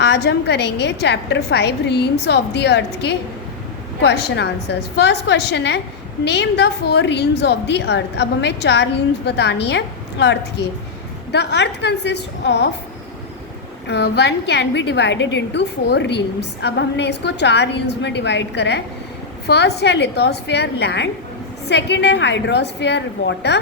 आज हम करेंगे chapter 5 realms of the earth के क्वेश्चन आंसर्स। फर्स्ट क्वेश्चन है name the 4 realms of the earth. अब हमें 4 रिलीम्स बतानी है अर्थ के। The earth consist of 1 can be divided into 4 realms. अब हमने इसको 4 रिलीम्स में डिवाइड करा है। फर्स्ट है लिथोस्फीयर लैंड, सेकेंड है हाइड्रोस्फीयर वाटर,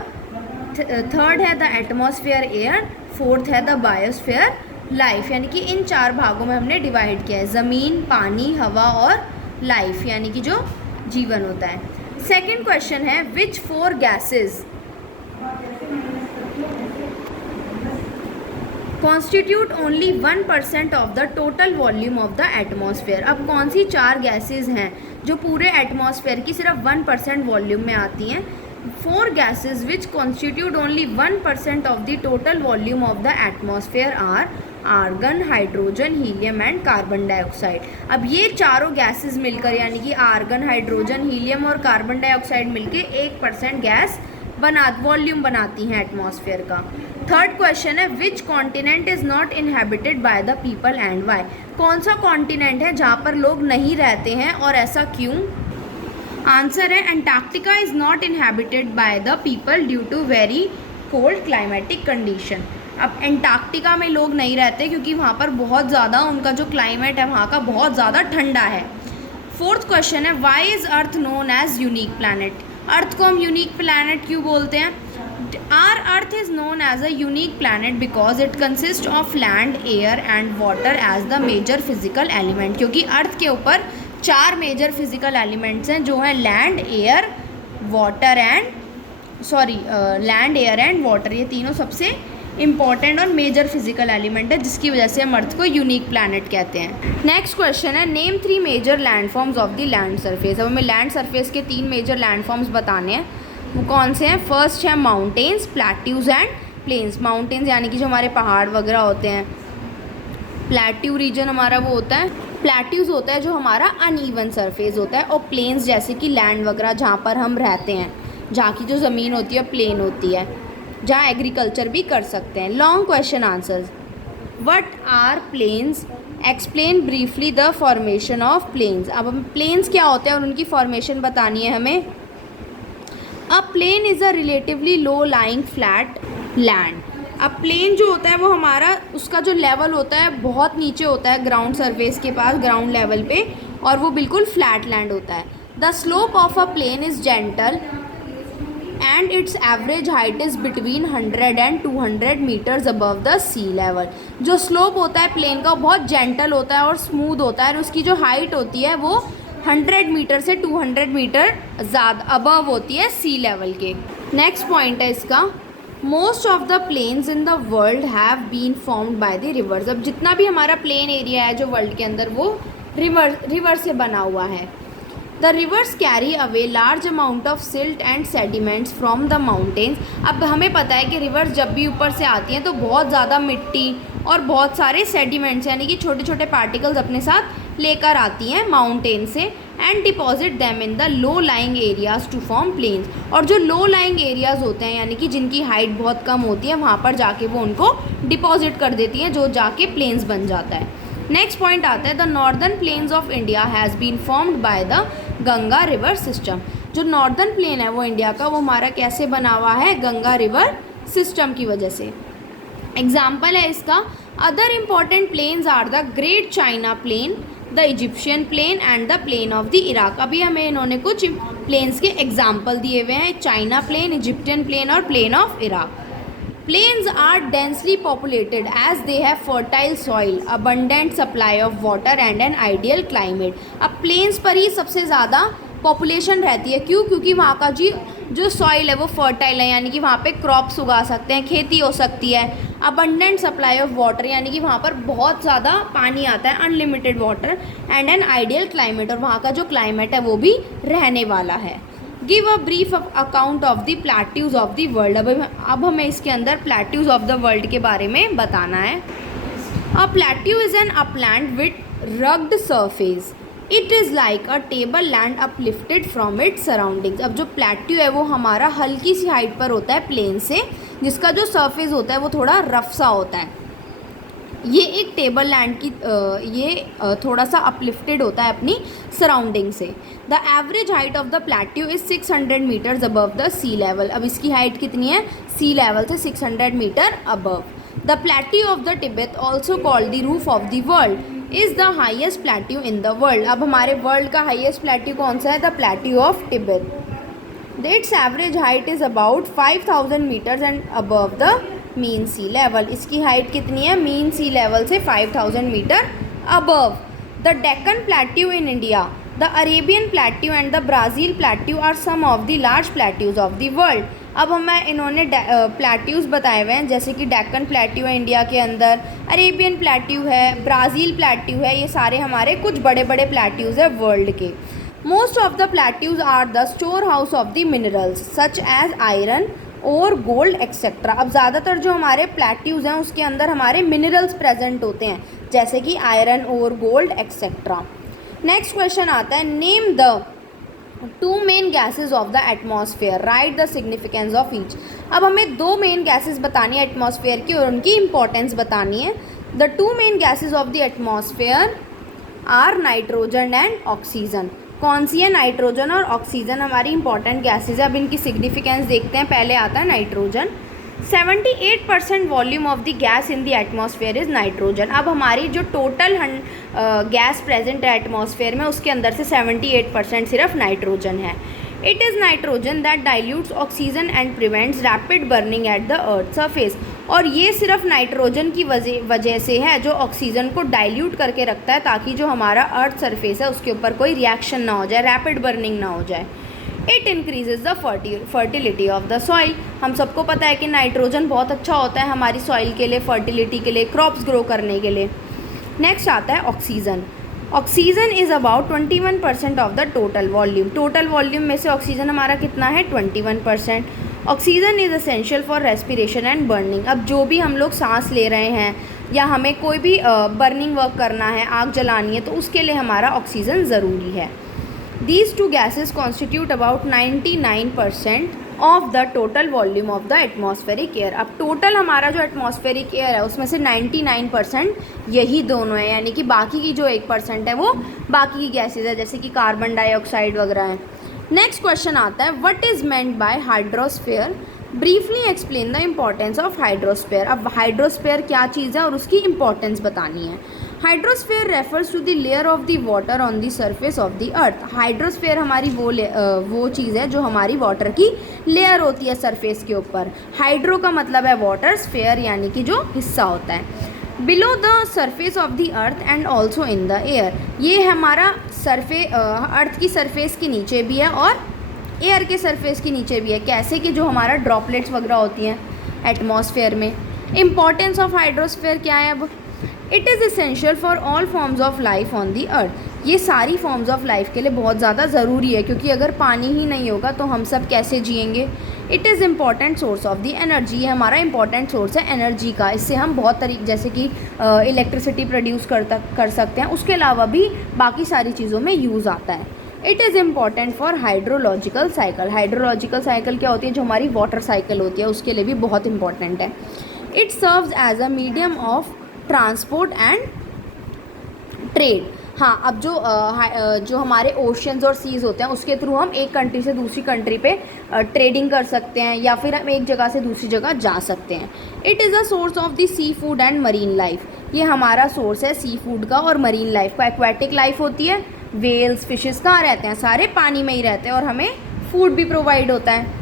थर्ड है द एटमॉस्फेयर एयर, फोर्थ है द बायोस्फीयर लाइफ। यानी कि इन 4 भागों में हमने डिवाइड किया है, ज़मीन, पानी, हवा और लाइफ यानी कि जो जीवन होता है। सेकेंड क्वेश्चन है विच 4 gases constitute only 1% of the total volume of the atmosphere. अब कौन सी 4 गैसेस हैं जो पूरे एटमॉस्फेयर की सिर्फ 1% वॉल्यूम में आती हैं। 4 gases which constitute only 1% of the total volume of the atmosphere are argon, hydrogen, helium and carbon dioxide. अब ये चारों गैसेस मिलकर यानी कि आर्गन, हाइड्रोजन, हीलियम और कार्बन डाइऑक्साइड मिलके 1% गैस वॉल्यूम बनाती हैं एटमॉस्फेयर का। थर्ड क्वेश्चन है which continent is not inhabited by the people and why. कौन सा कॉन्टिनेंट है जहाँ पर लोग नहीं रहते हैं और ऐसा क्यों। आंसर है Antarctica is not inhabited by the people due to very cold climatic condition. अब अंटार्कटिका में लोग नहीं रहते क्योंकि वहाँ पर बहुत ज़्यादा उनका जो क्लाइमेट है वहाँ का बहुत ज़्यादा ठंडा है। फोर्थ क्वेश्चन है why is earth known as unique planet. Earth को हम यूनिक प्लानट क्यों बोलते हैं। Our earth is known as a unique planet because it consist of land, air and water as the major physical element. क्योंकि earth के ऊपर 4 major physical elements हैं जो हैं land, air, water land, air and water. ये तीनों सबसे important और मेजर फिजिकल एलिमेंट है जिसकी वजह से हम अर्थ को यूनिक प्लैनेट कहते हैं। नेक्स्ट क्वेश्चन है name 3 major landforms of the land surface. अब हमें लैंड सरफेस के 3 मेजर लैंडफॉर्म्स बताने हैं। वो कौन से हैं। फर्स्ट है mountains, plateaus and plains. Mountains यानी कि जो हमारे पहाड़ वगैरह होते हैं। प्लेट्यू रीजन हमारा वो होता है, प्लेट्यूज होता है जो हमारा अनइवन सरफेस होता है। और प्लेन्स जैसे कि लैंड वगैरह जहाँ पर हम रहते हैं, जहाँ की जो ज़मीन होती है प्लेन होती है, जहाँ एग्रीकल्चर भी कर सकते हैं। Long question answers. What are plains, explain briefly the formation of plains. अब हम प्लेन्स क्या होते हैं और उनकी फॉर्मेशन बतानी है हमें। A plain is a relatively low lying flat land. अब प्लेन जो होता है वो हमारा उसका जो लेवल होता है बहुत नीचे होता है ग्राउंड सरफेस के पास, ग्राउंड लेवल पे, और वो बिल्कुल फ्लैट लैंड होता है। The slope of a plain is gentle and it's average height is between 100 and 200 metres above the sea level. जो स्लोप होता है प्लेन का बहुत जेंटल होता है और स्मूथ होता है और उसकी जो हाइट होती है वो 100 मीटर से 200 मीटर ज़्यादा अबव होती है सी लेवल के। नेक्स्ट पॉइंट है इसका most of the plains in the world have been formed by the rivers. अब जितना भी हमारा प्लेन एरिया है जो वर्ल्ड के अंदर वो रिवर से बना हुआ है। The reverse carry away large amount of silt and sediments from the mountains. अब हमें पता है कि रिवर्स जब भी ऊपर से आती हैं तो बहुत ज़्यादा मिट्टी और बहुत सारे सेडिमेंट्स यानी कि छोटे छोटे पार्टिकल्स अपने साथ लेकर आती हैं माउंटेन से and deposit them in the low lying areas to form plains. और जो लो लाइंग एरियाज़ होते हैं यानी कि जिनकी हाइट बहुत कम होती है वहाँ पर जाके वो उनको डिपॉजिट कर देती हैं जो जाके प्लेन्स बन जाता है। नेक्स्ट पॉइंट आता है the northern plains of India has been formed by the Ganga river system. जो नॉर्दर्न प्लेन है वो इंडिया का वो हमारा कैसे बना हुआ है, गंगा रिवर सिस्टम की वजह से। एग्जाम्पल है इसका other important plains are the great China plain, the Egyptian plain and the plain of the Iraq. अभी हमें इन्होंने कुछ प्लेन्स के एग्जाम्पल दिए हुए हैं, चाइना प्लेन, इजिप्शियन प्लेन और plain of Iraq. Plains are densely populated as they have fertile soil, abundant supply of water and an ideal climate। अब plains पर ही सबसे ज़्यादा पॉपुलेशन रहती है। क्यों? क्योंकि वहाँ का जो सॉइल है वो फर्टाइल है यानी कि वहाँ पे क्रॉप्स उगा सकते हैं, खेती हो सकती है। अबंडेंट सप्लाई ऑफ वाटर यानी कि वहाँ पर बहुत ज़्यादा पानी आता है, unlimited water, and an ideal climate, और वहाँ का जो क्लाइमेट है वो भी रहने वाला है। Give a brief account of the plateaus of the world. अब हमें इसके अंदर प्लेट्यूज ऑफ द वर्ल्ड के बारे में बताना है। A plateau is an upland with rugged surface. It is like a table land uplifted from its surroundings. अब जो प्लेट्यू है वो हमारा हल्की सी हाइट पर होता है प्लेन से, जिसका जो सरफेस होता है वो थोड़ा रफ सा होता है। ये एक टेबल लैंड की थोड़ा सा अपलिफ्टेड होता है अपनी सराउंडिंग से। The average height of the plateau is 600 metres above the sea level. अब इसकी हाइट कितनी है? सी लेवल से 600 metre above. The plateau of the Tibet also called the roof of the world is the highest plateau in the world. अब हमारे world का highest plateau कौन सा है? The plateau of Tibet. Its average height is about 5000 meters and above the mean sea level। इसकी height कितनी है? Mean sea level से 5000 metre above. The Deccan plateau in India, the Arabian plateau and the Brazil plateau are some of the large plateaus of the world. अब हमें इन्होंने plateaus बताए हुए हैं, जैसे कि डेक्कन प्लेट्यू है इंडिया के अंदर, अरेबियन प्लेट्यू है, ब्राज़ील प्लेट्यू है, ये सारे हमारे कुछ बड़े बड़े प्लेट्यूज़ है वर्ल्ड के। Most of the plateaus are the storehouse of the minerals such as iron और गोल्ड एक्सेट्रा। अब ज़्यादातर जो हमारे प्लेट्यूज़ हैं उसके अंदर हमारे मिनरल्स प्रेजेंट होते हैं, जैसे कि आयरन और गोल्ड एक्सेट्रा। नेक्स्ट क्वेश्चन आता है, name the 2 main gases of the atmosphere, right the significance of each. अब हमें 2 मेन गैसेज बतानी है एटमॉस्फेयर की और उनकी इंपॉर्टेंस बतानी है। The 2 main gases of the atmosphere are nitrogen and oxygen. कौन सी है? नाइट्रोजन और ऑक्सीजन हमारी इंपॉर्टेंट गैसेज है। अब इनकी सिग्निफिकेंस देखते हैं। पहले आता है nitrogen. 78% volume of the gas in the atmosphere is nitrogen. अब हमारी जो टोटल गैस प्रेजेंट है एटमॉस्फेयर में उसके अंदर से 78% सिर्फ नाइट्रोजन है। It is nitrogen that dilutes oxygen and prevents rapid burning at the earth surface. और ये सिर्फ नाइट्रोजन की वजह से है जो ऑक्सीजन को डाइल्यूट करके रखता है, ताकि जो हमारा अर्थ सरफेस है उसके ऊपर कोई रिएक्शन ना हो जाए, रैपिड बर्निंग ना हो जाए। It increases the fertility of the soil. हम सबको पता है कि नाइट्रोजन बहुत अच्छा होता है हमारी सॉइल के लिए, फर्टिलिटी के लिए, क्रॉप्स ग्रो करने के लिए। नेक्स्ट आता है oxygen. Oxygen is about 21% of the total volume. Total volume में से ऑक्सीजन हमारा कितना है? 21%। Oxygen is essential for respiration and burning. अब जो भी हम लोग सांस ले रहे हैं या हमें कोई भी बर्निंग वर्क करना है, आग जलानी है, तो उसके लिए हमारा ऑक्सीजन ज़रूरी है। These 2 gases constitute about 99% of the total volume of the atmospheric air. अब टोटल हमारा जो एटमॉस्फेरिक एयर है उसमें से 99% यही दोनों है, यानी कि बाकी की जो 1% है वो बाकी की गैसेज है, जैसे कि कार्बन डाइऑक्साइड वगैरह है। नेक्स्ट क्वेश्चन आता है, what is meant by hydrosphere. Briefly explain the importance of hydrosphere. अब हाइड्रोस्फीयर क्या चीज़ है और उसकी इम्पॉर्टेंस बतानी है। Hydrosphere refers to the layer of the water on the surface of the earth. Hydrosphere हमारी वो चीज़ है जो हमारी वाटर की लेयर होती है सरफेस के ऊपर। हाइड्रो का मतलब है वाटर, स्फीयर यानी कि जो हिस्सा होता है। Below the surface of the earth and also in the air. ये हमारा अर्थ की सरफेस के नीचे भी है और एयर के सरफेस के नीचे भी है। कैसे कि जो हमारा ड्रॉपलेट्स वगैरह होती हैं एटमॉस्फेयर में। इम्पॉर्टेंस ऑफ हाइड्रोस्फीयर क्या है? अब it is essential for all forms of life on the earth. ये सारी फॉर्म्स ऑफ लाइफ के लिए बहुत ज़्यादा ज़रूरी है, क्योंकि अगर पानी ही नहीं होगा तो हम सब कैसे जिएंगे। It is important source of the energy. ये हमारा इंपॉर्टेंट सोर्स है एनर्जी का। इससे हम बहुत जैसे कि इलेक्ट्रिसिटी प्रोड्यूस कर सकते हैं। उसके अलावा भी बाकी सारी चीज़ों में यूज़ आता है। It is important for hydrological cycle. Hydrological cycle क्या होती है? जो हमारी वाटर साइकिल होती है, उसके लिए भी बहुत इंपॉर्टेंट है। It serves as a medium of transport and trade. हाँ, अब जो हमारे ओशंस और सीज़ होते हैं उसके थ्रू हम एक कंट्री से दूसरी कंट्री पे ट्रेडिंग कर सकते हैं, या फिर हम एक जगह से दूसरी जगह जा सकते हैं। It is a source of the sea food and marine life. ये हमारा सोर्स है सी फूड का और मरीन लाइफ का। एक्वेटिक लाइफ होती है, वेल्स, फिशेस कहाँ रहते हैं? सारे पानी में ही रहते हैं, और हमें फूड भी प्रोवाइड होता है।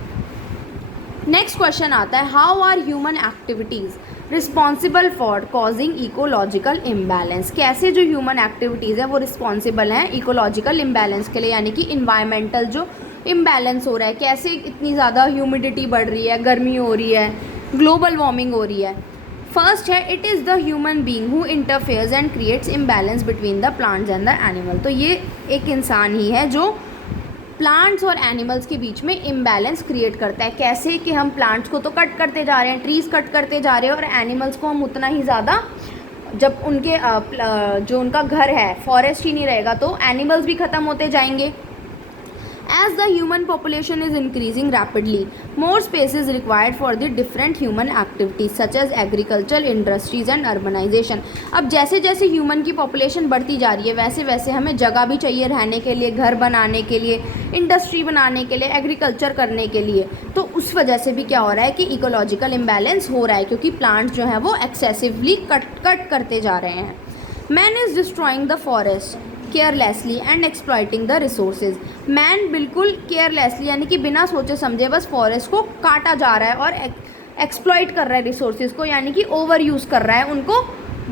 नेक्स्ट क्वेश्चन आता है, how are human activities responsible for causing ecological imbalance. कैसे जो ह्यूमन एक्टिविटीज़ है वो रिस्पॉन्सिबल हैं इकोलॉजिकल इम्बैलेंस के लिए, यानी कि इन्वायरमेंटल जो इम्बैलेंस हो रहा है। कैसे इतनी ज़्यादा ह्यूमिडिटी बढ़ रही है, गर्मी हो रही है, ग्लोबल वार्मिंग हो रही है। फर्स्ट है, it is the human being who interferes and creates imbalance between the plants and the animal. तो ये एक इंसान ही है जो प्लांट्स और एनिमल्स के बीच में इम्बैलेंस क्रिएट करता है। कैसे कि हम प्लांट्स को तो कट करते जा रहे हैं, ट्रीज़ कट करते जा रहे हैं, और एनिमल्स को हम उतना ही ज़्यादा, जब उनके जो उनका घर है फॉरेस्ट ही नहीं रहेगा तो एनिमल्स भी ख़त्म होते जाएंगे। As the human population is increasing rapidly, more space is required for the different human activities such as agriculture, industries and urbanization. अब जैसे जैसे ह्यूमन की पॉपुलेशन बढ़ती जा रही है वैसे वैसे हमें जगह भी चाहिए रहने के लिए, घर बनाने के लिए, इंडस्ट्री बनाने के लिए, एग्रीकल्चर करने के लिए. तो उस वजह से भी क्या हो रहा है कि इकोलॉजिकल इम्बैलेंस हो रहा है क्योंकि प्लांट्स जो हैं वो एक्सेसिवली कट करते जा रहे हैं. Man is destroying the forest carelessly and exploiting the resources. Man बिल्कुल केयरलेसली यानी कि बिना सोचे समझे बस फॉरेस्ट को काटा जा रहा है और एक्सप्लॉइट कर रहा है रिसोर्सेज को, यानी कि ओवर यूज़ कर रहा है, उनको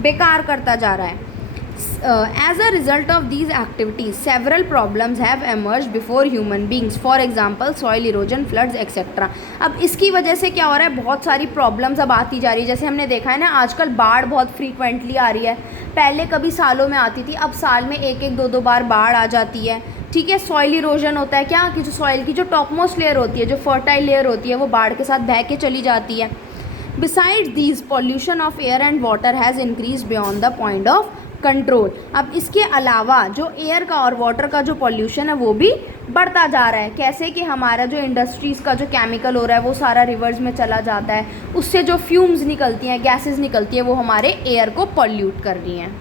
बेकार करता जा रहा है. As a result of these activities, several problems have emerged before human beings. For example, soil erosion, floods, etc. अब इसकी वजह से क्या हो रहा है, बहुत सारी प्रॉब्लम्स अब आती जा रही है. जैसे हमने देखा है ना, आजकल बाढ़ बहुत फ्रीक्वेंटली आ रही है. पहले कभी सालों में आती थी, अब साल में एक एक दो बार बाढ़ आ जाती है. ठीक है. सॉइल इरोजन होता है क्या कि जो सॉइल की जो टॉप मोस्ट लेयर होती है, जो फर्टाइल लेयर होती है, वो बाढ़ के साथ बह के चली जाती है. Besides these, pollution of air and water has increased beyond the point of control. अब इसके अलावा जो एयर का और वाटर का जो पॉल्यूशन है वो भी बढ़ता जा रहा है. कैसे कि हमारा जो इंडस्ट्रीज़ का जो केमिकल हो रहा है वो सारा रिवर्स में चला जाता है, उससे जो फ्यूम्स निकलती हैं, गैसेस निकलती हैं, वो हमारे एयर को पॉल्यूट कर रही हैं.